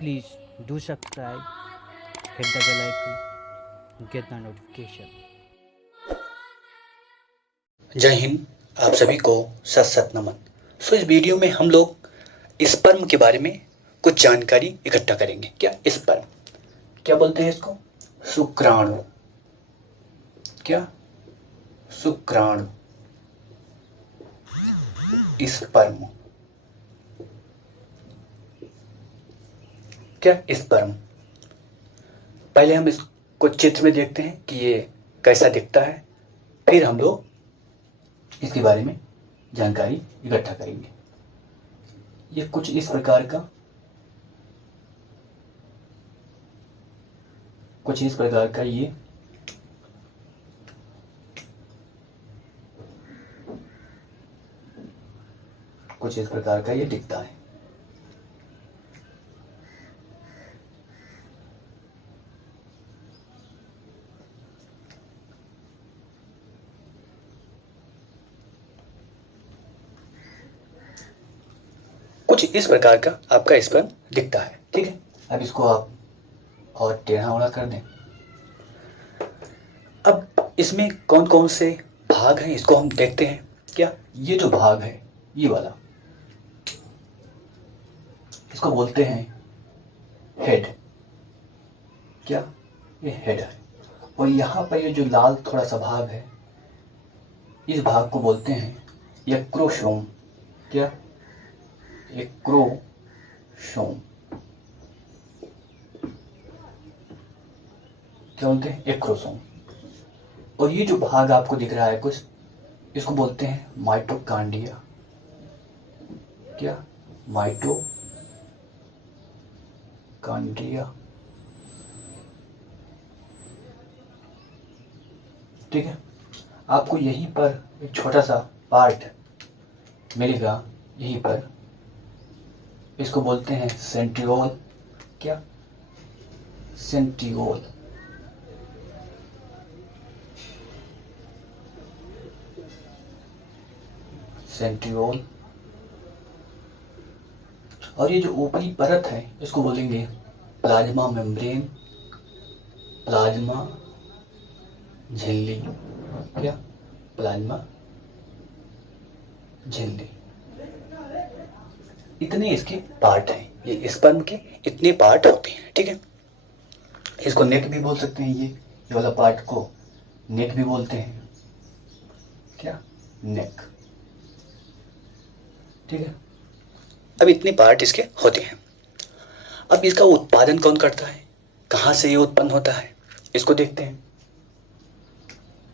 Please do subscribe, hit the bell icon, get the notification. जय हिंद। आप सभी को सत सत नमन। इस वीडियो में हम लोग स्पर्म के बारे में कुछ जानकारी इकट्ठा करेंगे। क्या स्पर्म, क्या बोलते हैं इसको? शुक्राणु। क्या? शुक्राणु, स्पर्म। क्या स्पर्म? पहले हम इसको चित्र में देखते हैं कि ये कैसा दिखता है, फिर हम लोग इसके बारे में जानकारी इकट्ठा करेंगे। ये कुछ इस प्रकार का ये दिखता है। कुछ इस प्रकार का आपका स्पर्म दिखता है। ठीक है, अब इसको आप और टेढ़ा ओढ़ा कर दें। अब इसमें कौन कौन से भाग हैं इसको हम देखते हैं। क्या? ये जो भाग है, ये वाला, इसको बोलते हैं हेड। क्या? ये हेड है। और यहाँ पर ये जो लाल थोड़ा सा भाग है, इस भाग को बोलते हैं एक्रोसोम। क्या? एक्रोसोम। क्या बोलते हैं? एक्रोसोम। और ये जो भाग आपको दिख रहा है कुछ, इसको बोलते हैं माइटोकांड्रिया। क्या? माइटोकांड्रिया। ठीक है, आपको यहीं पर एक छोटा सा पार्ट मिलेगा, यहीं पर, इसको बोलते हैं सेंट्रियोल। क्या? सेंट्रियोल। सेंट्रियोल। और ये जो ऊपरी परत है, इसको बोलेंगे प्लाज्मा मेम्ब्रेन, प्लाज्मा झिल्ली। क्या? प्लाज्मा झिल्ली। इतने इसके पार्ट हैं, ये स्पर्म के इतने पार्ट होते हैं। ठीक है, इसको नेक भी बोल सकते हैं। ये वाला पार्ट को नेक भी बोलते हैं। क्या? नेक। ठीक है, अब इतने पार्ट इसके होते हैं। अब इसका उत्पादन कौन करता है, कहां से ये उत्पन्न होता है, इसको देखते हैं।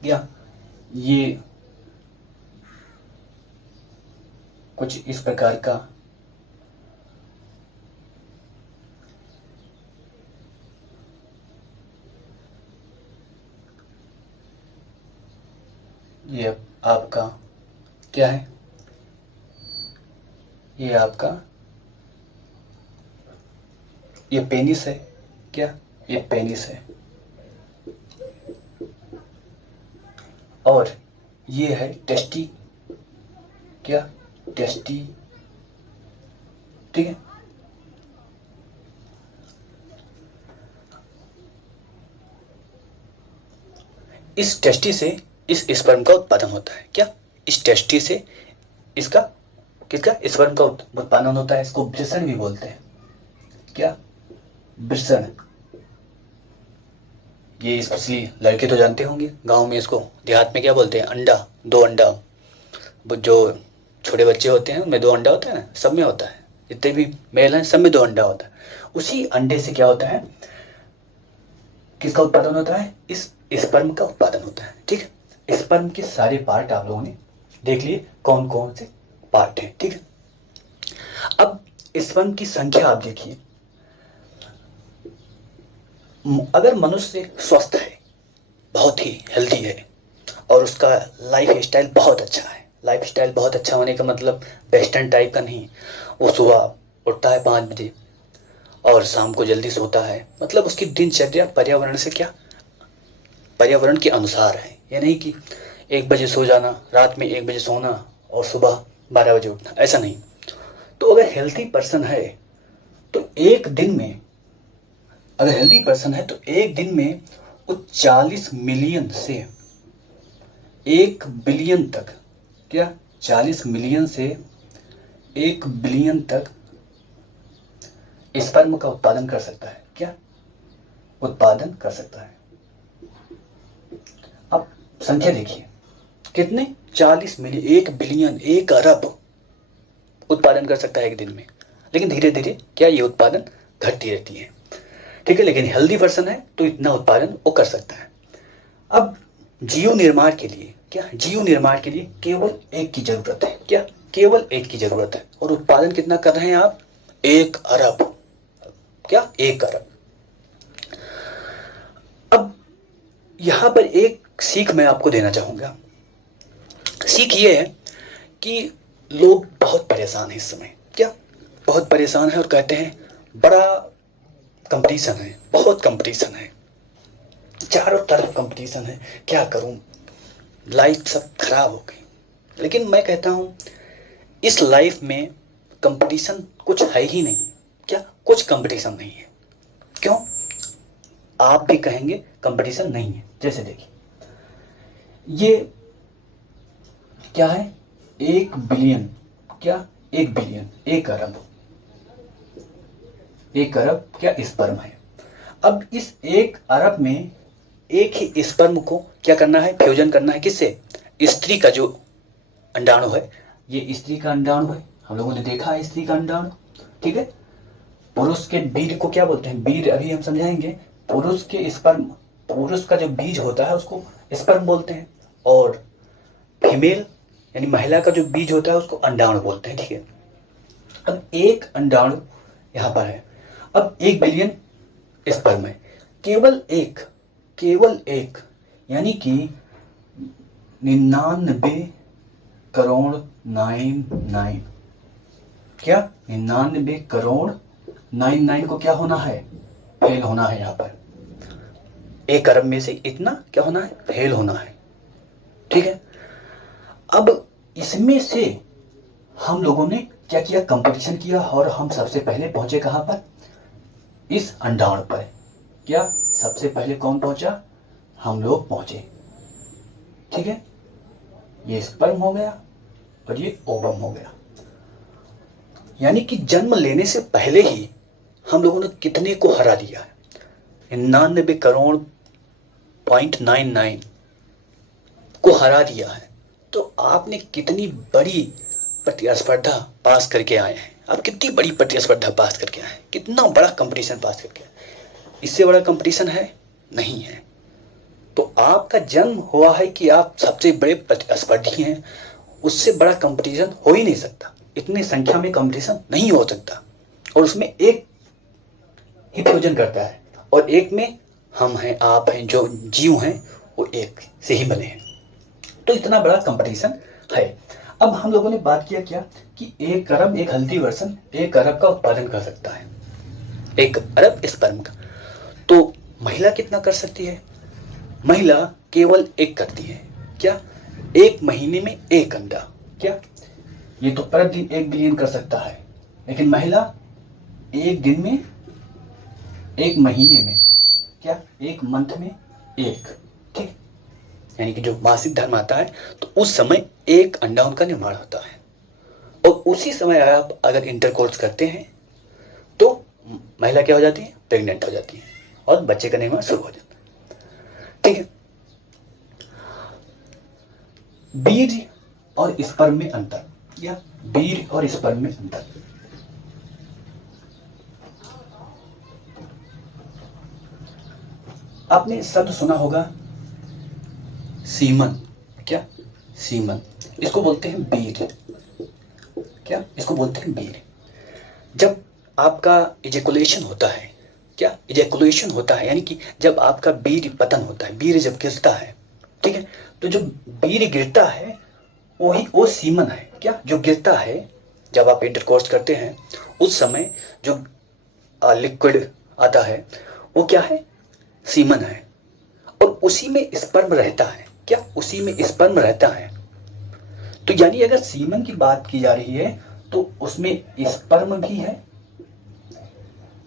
क्या? ये कुछ इस प्रकार का ये आपका क्या है? ये आपका ये पेनिस है। क्या? ये पेनिस है। और ये है टेस्टी। क्या? टेस्टी। ठीक है, इस टेस्टी से इस स्पर्म का उत्पादन होता है। क्या? इस टेस्टी से इसका किसका स्पर्म का उत्पादन होता है। इसको वृषण भी बोलते हैं। क्या? वृषण। ये स्पेशली लड़के तो जानते होंगे, गांव में इसको, देहात में क्या बोलते हैं? अंडा। दो अंडा, जो छोटे बच्चे होते हैं उनमें दो अंडा होता है ना, सब में होता है, जितने भी मेल हैं सब में दो अंडा होता है। उसी अंडे से क्या होता है, किसका उत्पादन होता है? इस स्पर्म का उत्पादन होता है। ठीक है, स्पर्म के सारे पार्ट आप लोगों ने देख लिए, कौन कौन से पार्ट हैं। ठीक है, अब स्पर्म की संख्या आप देखिए। अगर मनुष्य स्वस्थ है, बहुत ही हेल्दी है, और उसका लाइफ स्टाइल बहुत अच्छा है, लाइफ स्टाइल बहुत अच्छा होने का मतलब वेस्टर्न टाइप का नहीं, वो सुबह उठता है 5 बजे और शाम को जल्दी सोता है, मतलब उसकी दिनचर्या पर्यावरण से क्या, पर्यावरण के अनुसार है। ये नहीं कि 1 बजे सो जाना, रात में 1 बजे सोना और सुबह 12 बजे उठना, ऐसा नहीं। तो अगर हेल्थी पर्सन है तो एक दिन में अगर हेल्दी पर्सन है तो एक दिन में वो 40 मिलियन से 1 बिलियन तक, क्या 40 मिलियन से 1 बिलियन तक स्पर्म का उत्पादन कर सकता है। क्या उत्पादन कर सकता है? अब संख्या देखिए कितने, 40 मिलियन, 1 बिलियन, 1 अरब उत्पादन कर सकता है एक दिन में। लेकिन धीरे धीरे क्या ये उत्पादन घटती रहती है, ठीक है। लेकिन हेल्दी पर्सन है तो इतना उत्पादन वो कर सकता है। अब जीव निर्माण के लिए, क्या जीव निर्माण के लिए केवल एक की जरूरत है। क्या केवल एक की जरूरत है। और उत्पादन कितना कर रहे हैं आप? 1 अरब। क्या 1 अरब। अब यहां पर एक सीख मैं आपको देना चाहूंगा। सीख ये है कि लोग बहुत परेशान हैं इस समय। क्या बहुत परेशान है और कहते हैं बड़ा कंपटीशन है, बहुत कंपटीशन है, चारों तरफ कंपटीशन है, क्या करूं, लाइफ सब खराब हो गई। लेकिन मैं कहता हूं इस लाइफ में कंपटीशन कुछ है ही नहीं। क्या कुछ कंपटीशन नहीं है। क्यों? आप भी कहेंगे कंपटीशन नहीं है। जैसे देखिए ये क्या है, 1 बिलियन, क्या 1 बिलियन, 1 अरब, 1 अरब क्या स्पर्म है। अब इस 1 अरब में एक ही स्पर्म को क्या करना है, फ्यूजन करना है। किससे? स्त्री का जो अंडाणु है, ये स्त्री का अंडाणु है, हम लोगों ने देखा है स्त्री का अंडाणु, ठीक है। पुरुष के बीज को क्या बोलते हैं? बीज अभी हम समझाएंगे। पुरुष के स्पर्म, पुरुष का जो बीज होता है उसको स्पर्म बोलते हैं, और फीमेल यानी महिला का जो बीज होता है उसको अंडाणु बोलते हैं, ठीक है। अब एक अंडाणु यहां पर है। अब 1 बिलियन स्पर्म है, केवल एक यानी कि 99 करोड़ 99, क्या 99 करोड़ 99 को क्या होना है, फेल होना है। यहां पर 1 अरब में से इतना क्या होना है, फेल होना है, ठीक है। अब इसमें से हम लोगों ने क्या किया, कंपटीशन किया, और हम सबसे पहले पहुंचे कहां पर, इस अंडाणु पर। क्या सबसे पहले कौन पहुंचा, हम लोग पहुंचे, ठीक है। ये स्पर्म हो गया और ये ओवम हो गया। यानी कि जन्म लेने से पहले ही हम लोगों ने कितने को हरा दिया है, 99 करोड़ 0.99 को हरा दिया है। तो आपने कितनी बड़ी प्रतिस्पर्धा पास करके आए हैं, आप कितनी बड़ी प्रतिस्पर्धा पास करके आए हैं, कितना बड़ा कंपटीशन पास करके आए। इससे बड़ा कंपटीशन है नहीं है। तो आपका जन्म हुआ है कि आप सबसे बड़े प्रतिस्पर्धी हैं, उससे बड़ा कंपटीशन हो ही नहीं सकता। इतनी संख्या में कंपटीशन नहीं हो सकता, और उसमें एक ही फ्यूजन करता है, और एक में हम हैं, आप हैं, जो जीव हैं वो एक से ही बने हैं। तो इतना बड़ा कंपटीशन है। अब हम लोगों ने बात किया क्या कि 1 अरब, एक हेल्दी वर्सन 1 अरब का उत्पादन कर सकता है, 1 अरब स्पर्म का। तो महिला कितना कर सकती है? महिला केवल 1 करती है। क्या 1 महीने में 1 अंडा। क्या ये तो प्रतिदिन 1 बिलियन कर सकता है, लेकिन महिला 1 दिन में, 1 महीने में, क्या 1 मंथ में 1, ठीक। यानी कि जो मासिक धर्म आता है तो उस समय 1 अंडा उनका निर्माण होता है, और उसी समय आप अगर इंटरकोर्स करते हैं तो महिला क्या हो जाती है, प्रेग्नेंट हो जाती है, और बच्चे का निर्माण शुरू हो जाता है, ठीक है। बीज और स्पर्म में अंतर, या बीज और स्पर्म में अंतर। आपने शब्द सुना होगा सीमन। क्या सीमन, इसको बोलते हैं बीज। क्या इसको बोलते हैं बीज। जब आपका इजेकुलेशन होता है, क्या इजेकुलेशन होता है, यानी कि जब आपका बीज पतन होता है, बीज जब गिरता है, ठीक है। तो जो बीज गिरता है वही वो सीमन है। क्या जो गिरता है जब आप इंटरकोर्स करते हैं उस समय जो लिक्विड आता है वो क्या है, सीमन है, और उसी में स्पर्म रहता है। क्या उसी में स्पर्म रहता है। तो यानी अगर सीमन की बात की जा रही है तो उसमें स्पर्म भी है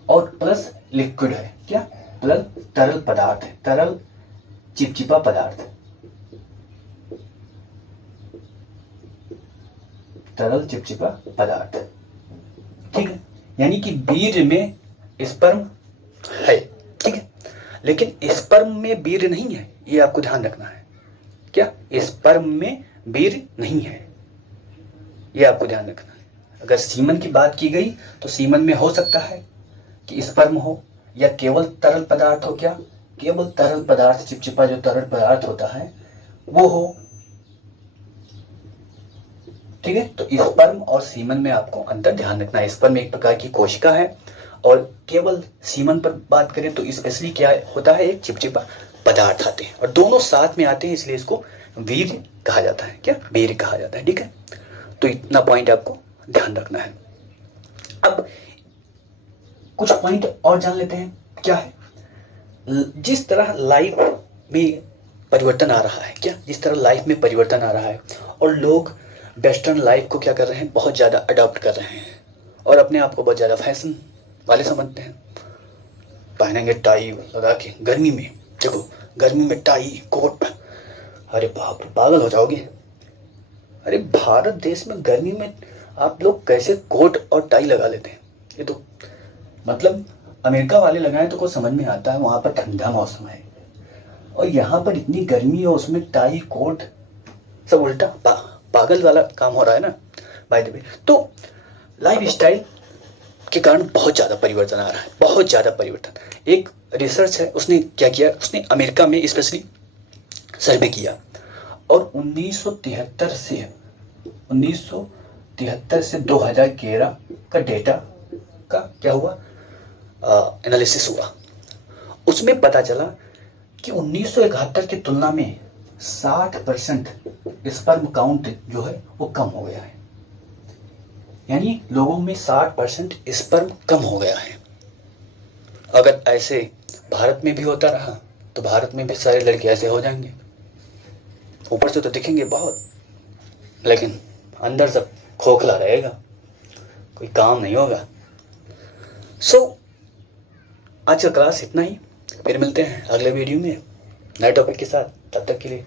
और प्लस लिक्विड है, क्या प्लस तरल पदार्थ है, तरल चिपचिपा पदार्थ, तरल चिपचिपा पदार्थ, ठीक है। यानी कि वीर्य में स्पर्म है, ठीक है, लेकिन स्पर्म में वीर्य नहीं है, ये आपको ध्यान रखना है। क्या स्पर्म में वीर्य नहीं है, ये आपको ध्यान रखना है। अगर सीमन की बात की गई तो सीमन में हो सकता है कि स्पर्म हो या केवल तरल पदार्थ हो, क्या केवल तरल पदार्थ, चिपचिपा जो तरल पदार्थ होता है वो हो, ठीक है। तो स्पर्म और सीमन में आपको अंतर ध्यान रखना है। स्पर्म एक प्रकार की कोशिका है और केवल सीमन पर बात करें तो स्पेशली क्या होता है, एक चिपचिपा पदार्थ आते हैं और दोनों साथ में आते हैं, इसलिए इसको वीर्य कहा जाता है, क्या वीर्य कहा जाता है, ठीक है। तो इतना पॉइंट आपको ध्यान रखना है। अब कुछ पॉइंट और जान लेते हैं, क्या है, जिस तरह लाइफ में परिवर्तन आ रहा है, क्या जिस तरह लाइफ में परिवर्तन आ रहा है और लोग वेस्टर्न लाइफ को क्या कर रहे हैं, बहुत ज़्यादा अडॉप्ट कर रहे हैं और अपने आप को बहुत ज़्यादा फैशन वाले समझते हैं, पहनेंगे टाई लगा के गर्मी में, देखो गर्मी में टाई कोट, अरे बाप रे पागल हो जाओगे। अरे भारत देश में गर्मी में आप लोग कैसे कोट और टाई लगा लेते हैं, ये तो मतलब अमेरिका वाले लगाए तो कुछ समझ में आता है, वहां पर ठंडा मौसम है और यहाँ पर इतनी गर्मी है, उसमें टाई कोट सब उल्टा पागल वाला काम हो रहा है ना बाय द वे। तो लाइफ स्टाइल के कारण बहुत ज़्यादा परिवर्तन आ रहा है, बहुत ज़्यादा परिवर्तन। एक रिसर्च है, उसने क्या किया, उसने अमेरिका में स्पेशली सर्वे किया और 1973 से 2011 का डेटा का क्या हुआ, एनालिसिस हुआ। उसमें पता चला कि 1971 की तुलना में 60% स्पर्म काउंट जो है वो कम हो गया है, यानी लोगों में 60% स्पर्म कम हो गया है। अगर ऐसे भारत में भी होता रहा तो भारत में भी सारे लड़के ऐसे हो जाएंगे, ऊपर से तो दिखेंगे बहुत, लेकिन अंदर सब खोखला रहेगा, कोई काम नहीं होगा। आज का क्लास इतना ही, फिर मिलते हैं अगले वीडियो में नए टॉपिक के साथ, तब तक के लिए